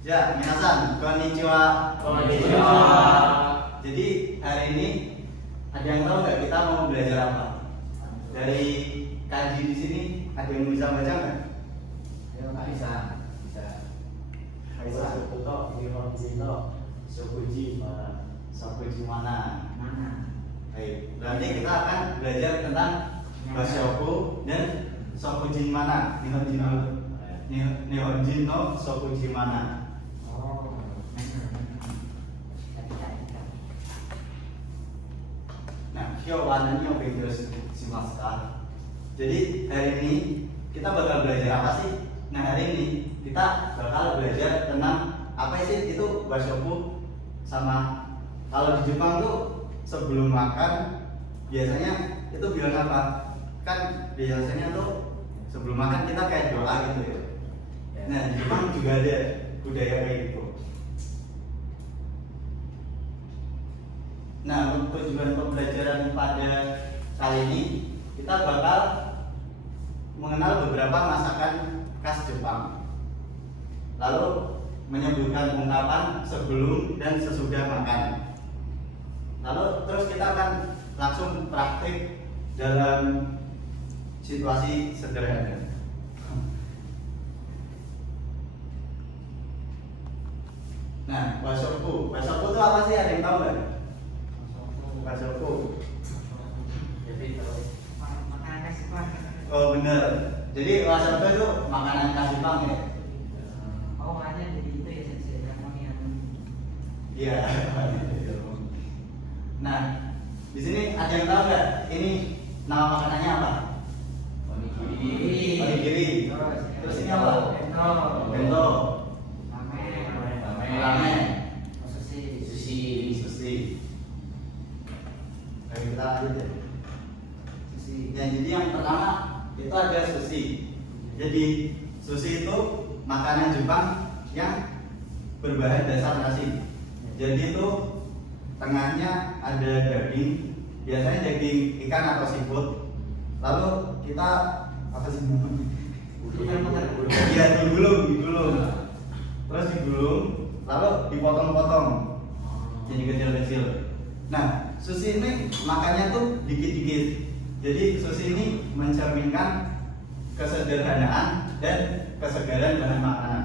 Ya, minasan, konnichiwa. Konnichiwa. Jadi hari ini ada yang tahu nggak kita mau belajar apa? Dari kanji di sini ada yang bisa baca nggak? Ayo Kak Isa. Bisa. Bisa. Untuk Nihonjin no Shokuji mana? Shokuji mana? Mana? Baik, berarti kita akan belajar tentang Bashoku dan Shokuji mana? Nihonjin no Shokuji mana? Oh. Nah, kyo warnanya beda shimasu. Jadi hari ini kita bakal belajar apa sih? Nah, hari ini kita bakal belajar tentang apa sih itu bashoku, sama kalau di Jepang tuh sebelum makan biasanya itu bilang apa? Kan biasanya tuh sebelum makan kita kayak doa gitu ya. Nah, di Jepang juga ada budaya kayak gitu. Nah, untuk tujuan pembelajaran pada kali ini kita bakal mengenal beberapa masakan khas Jepang. Lalu menyebutkan ungkapan sebelum dan sesudah makan. Lalu terus kita akan langsung praktik dalam situasi sederhana. Nah, bashoku itu apa sih? Ada yang tahu nggak? Bashoku. Jadi terus makanan khas Jepang. Oh bener. Jadi bashoku itu makanan khas Jepang ya. Oh ada jadi itu ya sensei yang Iya. Nah, di sini ada yang tahu nggak? Ini nama makanannya apa? onigiri. Onigiri. Terus ini apa? Bento. Ramen. Sushi. Sushi. Ayo kita lanjut ya. Sushi. Ya, jadi yang pertama itu ada sushi. Jadi sushi itu makanan Jepang yang berbahan dasar nasi. Jadi itu tengahnya ada daging, biasanya daging ikan atau seafood. Lalu kita apa sih? Iya, digulung. Terus digulung, lalu dipotong-potong jadi kecil-kecil. Nah, sushi ini makannya tuh dikit-dikit. Jadi sushi ini mencerminkan kesederhanaan dan kesegaran bahan makanan.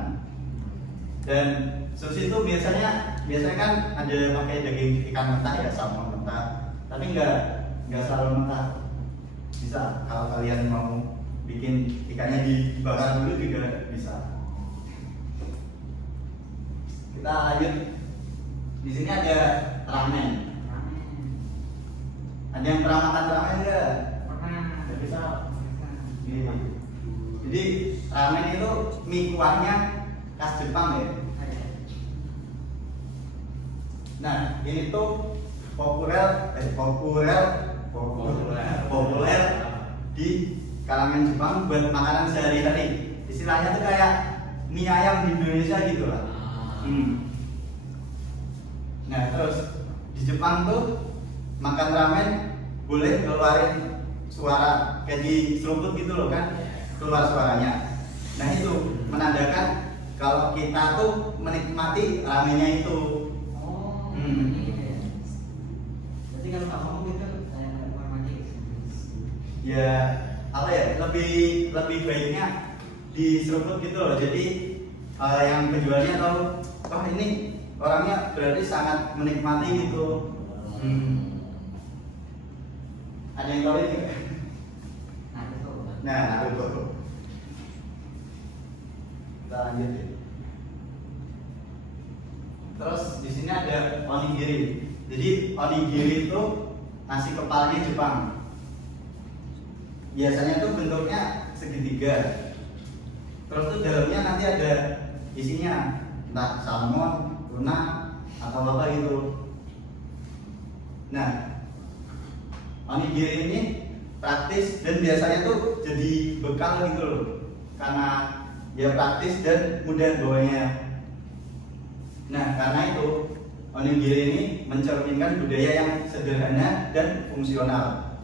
Dan sushi itu biasanya kan ada pakai daging ikan mentah ya, salmon mentah. Tapi nggak selalu mentah. Bisa kalau kalian mau bikin ikannya dibakar dulu juga bisa. Kita lanjut. Di sini ada ramen. Ada yang pernah makan ramen nggak? Nggak bisa. Iya. Jadi ramen itu mie kuahnya khas Jepang ya. Nah, ini tuh populer di kalangan Jepang buat makanan sehari-hari. Istilahnya tuh kayak mie ayam di Indonesia gitu lah. Nah, terus di Jepang tuh makan ramen boleh keluarin suara kayak di seruput gitu loh kan, keluar suaranya. Nah, itu menandakan kalau kita tuh menikmati ramennya itu. Berarti kalau kamu gitu kayak keluar mandi. Ya apa ya, lebih baiknya diseruput gitu loh. Jadi yang penjualnya tahu, wah ini orangnya berarti sangat menikmati gitu. Ada yang tahu ini? Nah, itu. Kita lanjut ya. Terus di sini ada onigiri. Jadi onigiri itu nasi kepalnya Jepang. Biasanya tuh bentuknya segitiga. Terus tuh dalamnya nanti ada isinya, entah salmon, tuna, atau apa gitu. Nah, onigiri ini praktis dan biasanya tuh jadi bekal gitu loh, karena dia praktis dan mudah bawanya. Nah, karena itu onigiri ini mencerminkan budaya yang sederhana dan fungsional.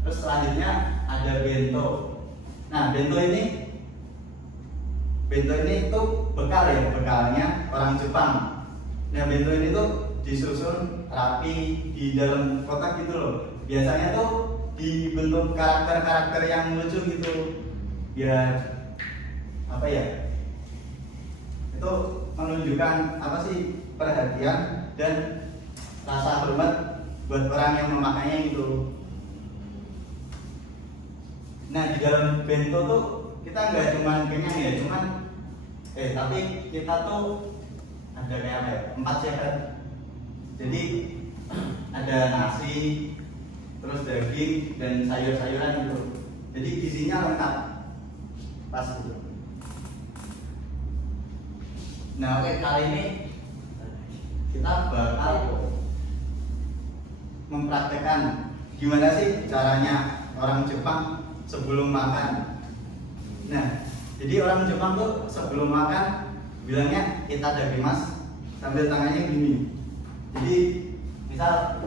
Terus selanjutnya ada bento. Nah, bento ini tuh bekal ya, bekalnya orang Jepang. Nah, bento ini tuh disusun rapi di dalam kotak gitu loh. Biasanya tuh dibentuk karakter-karakter yang lucu gitu, biar apa ya, itu menunjukkan apa sih, perhatian dan rasa hormat buat orang yang memakannya gitu. Nah, di dalam bento tuh kita nggak cuma kenyang ya, tapi kita tuh ada kayak apa ya, 4 sehat. Jadi ada nasi, terus daging dan sayur-sayuran gitu. Jadi isinya lengkap, pas gitu. Nah, oke, kali ini kita bakal mempraktekkan gimana sih caranya orang Jepang sebelum makan. Nah, jadi orang Jepang tuh sebelum makan bilangnya itadakimasu sambil tangannya gini. Jadi misal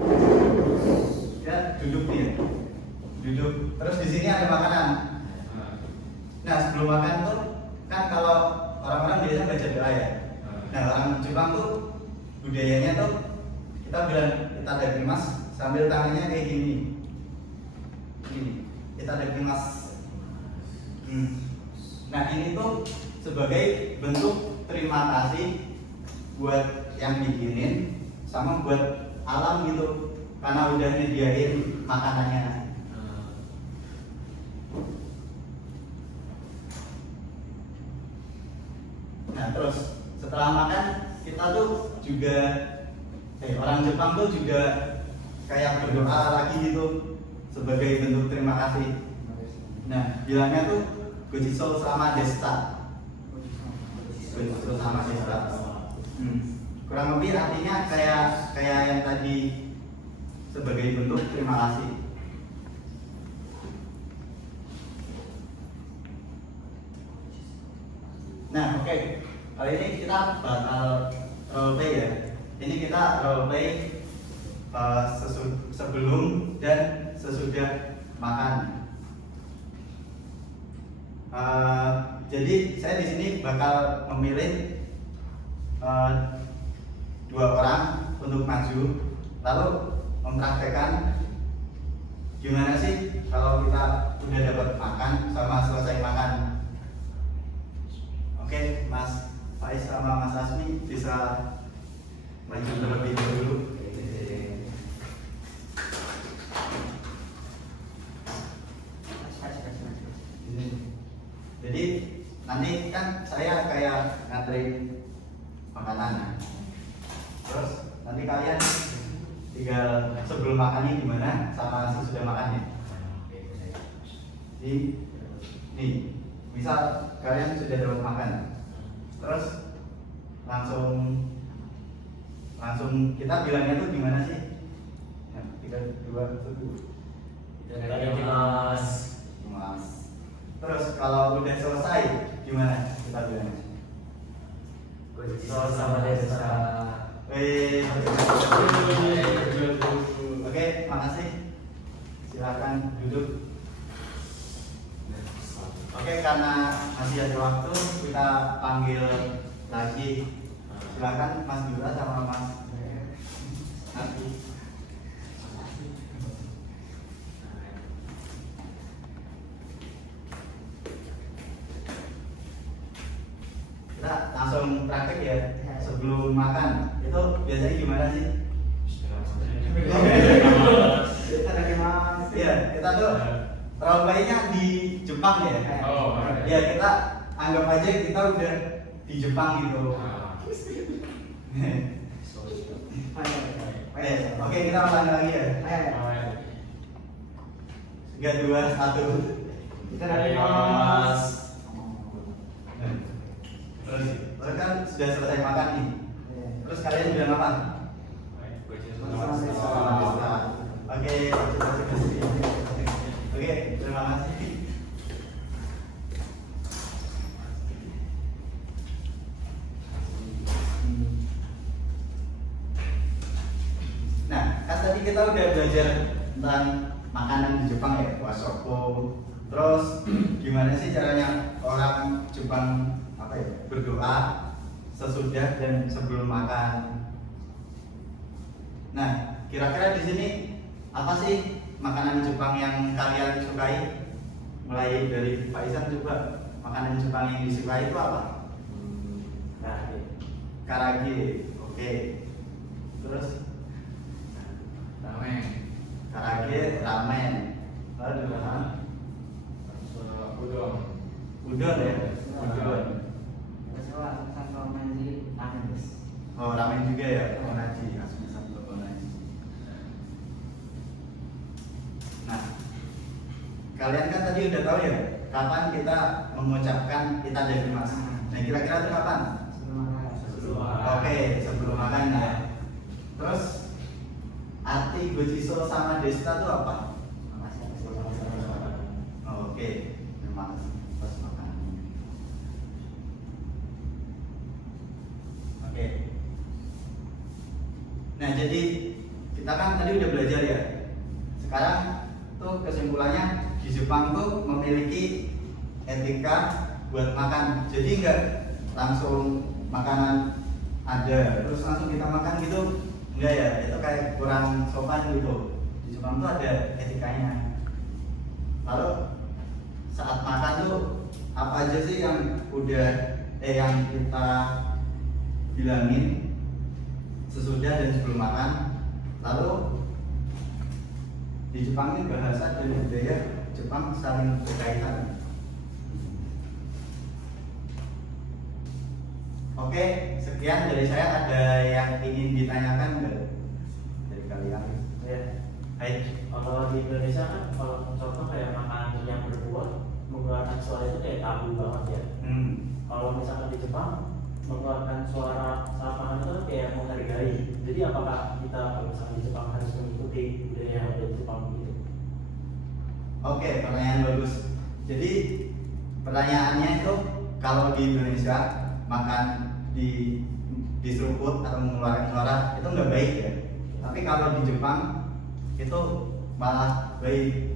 ya duduk nih, duduk terus di sini ada makanan. Nah, sebelum makan tuh kan kalau orang-orang biasanya baca doa ya. Nah, orang Jepang tuh budayanya tuh kita bilang itadakimasu sambil tangannya kayak gini. Ini itadakimasu. Nah, ini tuh sebagai bentuk terima kasih buat yang bikinin sama buat alam gitu, karena udah nyediain makanannya. Nah, terus setelah makan kita tuh juga orang Jepang tuh juga kayak berdoa lagi gitu sebagai bentuk terima kasih. Nah, bilangnya tuh gochiso sama desta. Gochiso sama desta. Kurang lebih artinya kayak yang tadi, sebagai bentuk terima kasih. Nah, oke. Kali ini kita bakal roleplay ya. Ini kita roleplay sebelum dan sesudah makan. Jadi saya di sini bakal memilih 2 orang untuk maju, lalu mempraktekkan gimana sih kalau kita udah dapat makan sama selesai makan. Oke, Mas Faiz sama Mas Asmi bisa maju terlebih dahulu. Jadi nanti kan saya kayak nganterin makanan, terus nanti kalian tinggal sebelum makannya gimana sama sesudah makannya. Jadi nih, misal kalian sudah dapat makan, terus langsung kita bilangnya tuh gimana sih? 3, 2, 1. Mas. Terus kalau udah selesai gimana kita bilangnya? Gochiso sama desta. Oke, makasih. Silakan duduk. Oke, karena masih ada waktu, kita panggil lagi. Silakan Mas Dura sama Mas Nabi. Kita langsung praktek ya. Sebelum makan itu biasanya gimana sih? Iya, kita tuh roleplaynya di Jepang ya. Ya, kita anggap aja kita udah di Jepang gitu. Oke, kita ulang lagi ya. 3, 2, 1. Terus kan sudah selesai makan nih. Terus kalian bilang apa? Oke, terima kasih. Nah, kan tadi kita udah belajar tentang makanan di Jepang ya, wasoko. Terus gimana sih caranya orang Jepang apa ya, berdoa sesudah dan sebelum makan. Nah, kira-kira di sini apa sih makanan Jepang yang kalian sukai? Mulai dari Pak Isan coba, makanan Jepang yang disukai itu apa? Karage. Karage, oke. Terus Ramen. karage, ramen. Lalu Udon. udon ya, udon. Terus kalau ramen sih ramen guys. Oh, ramen juga ya, onaji, asli satu onaji. Nah, kalian kan tadi udah tahu ya, kapan kita mengucapkan itadakimasu. Nah, kira-kira itu kapan? Sebelum makan. Sebelum makan. Oke, sebelum makan ya. Terus arti gojiso sama desta itu apa? Makasih atas Sama-sama. informasinya. Oh, oke, terima kasih atas makanannya. Oke. Nah, jadi kita kan tadi udah belajar ya. Sekarang tuh kesimpulannya di Jepang tuh memiliki etika buat makan. Jadi enggak langsung makanan ada terus langsung kita makan gitu. Enggak ya, itu kayak kurang sopan gitu. Di Jepang tuh ada etikanya. Lalu saat makan tuh apa aja sih yang yang kita bilangin sesudah dan sebelum makan. Lalu di Jepang ini bahasa dan budaya Jepang saling berkaitan. Oke, sekian dari saya. Ada yang ingin ditanyakan nggak dari kalian? Ya. Hai. Kalau di Indonesia kan kalau contoh kayak makanan yang berbuah mengeluarkan suara itu kayak tabu banget ya. Kalau misalkan di Jepang mengeluarkan suara saat makan itu kan kayak menghargai. Jadi apakah kita kalau misalkan di Jepang harus mengikuti budaya yang ada di Jepang gitu? Oke, pertanyaan bagus. Jadi pertanyaannya itu kalau di Indonesia makan di seruput atau mengeluarkan suara itu nggak baik ya. Tapi kalau di Jepang itu malah baik.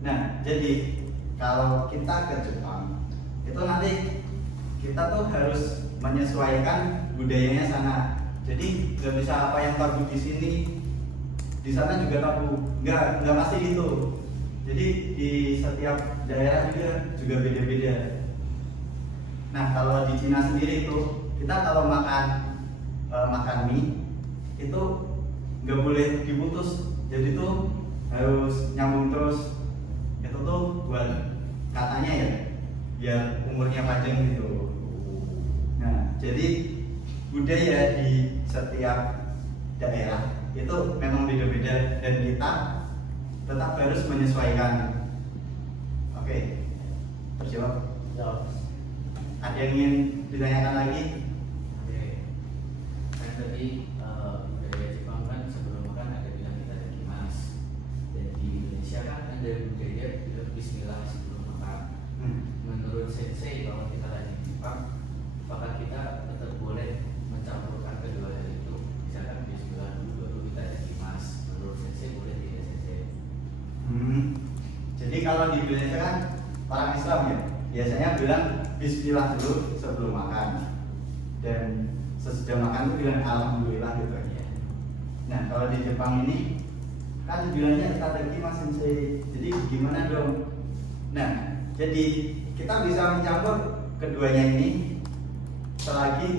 Nah, jadi kalau kita ke Jepang itu nanti kita tuh harus menyesuaikan budayanya sana. Jadi nggak bisa apa yang tabu di sini di sana juga tabu. Nggak pasti gitu. Jadi di setiap daerah juga beda-beda. Nah, kalau di Cina sendiri itu kita kalau makan mie itu nggak boleh diputus. Jadi tuh harus nyambung terus. Itu tuh buat katanya ya biar umurnya panjang gitu. Nah, jadi budaya di setiap daerah itu memang beda-beda dan kita tetap harus menyesuaikan. Oke, terjawab. Jawab. Ada yang ingin ditanyakan lagi? Oke. Kan tadi budaya Jepang kan sebelum makan ada bilang kita ada kimas. Dan di Indonesia kan ada budaya bilang Bismillah sebelum makan. Menurut Sensei kalau kita lagi di Jepang, apakah kita tetap boleh mencampurkan kedua hal itu? Misalkan Bismillah dulu baru kita ada kimas. Menurut Sensei boleh tidak Sensei? Jadi kalau di Indonesia kan orang Islam ya biasanya bilang Bismillah dulu sebelum makan dan sesudah makan tuh bilang Alhamdulillah gitu ya. Nah, kalau di Jepang ini kan bilangnya itadakimasu sensei. Jadi gimana dong? Nah, jadi kita bisa mencampur keduanya ini selagi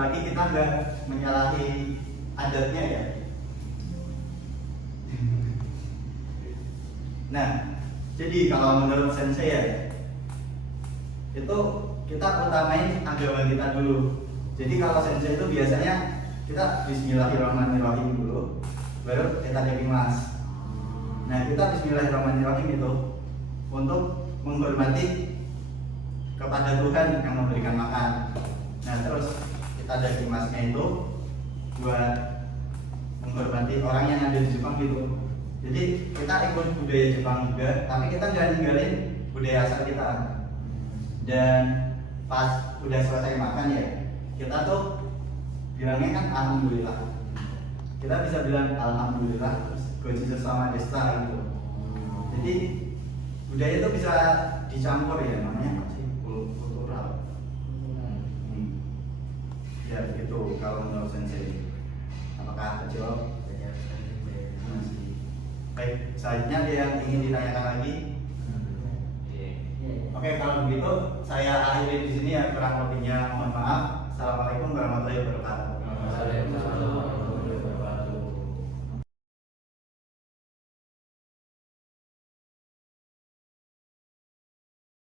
kita nggak menyalahi adatnya ya. Nah, jadi kalau menurut sensei ya itu kita utamain agama kita dulu. Jadi kalau sensei itu biasanya kita Bismillahirrahmanirrahim dulu, baru itadakimasu. Nah, kita Bismillahirrahmanirrahim itu untuk menghormati kepada Tuhan yang memberikan makan. Nah, terus itadakimasu-nya itu buat menghormati orang yang ada di Jepang gitu. Jadi kita ikut budaya Jepang juga, tapi kita nggak ninggalin budaya asal kita. Dan pas udah selesai makan ya, kita tuh bilangnya kan Alhamdulillah. kita bisa bilang alhamdulillah, Goji sesama desta gitu. Jadi budaya itu bisa dicampur ya, namanya apa sih? Kultural. Ya itu kalau menurut sensei. Apakah kecil? Masih. Baik, selanjutnya ada yang ingin ditanyakan lagi? Oke, kalau begitu saya akhiri di sini ya, kurang lebihnya mohon maaf. Assalamualaikum warahmatullahi wabarakatuh.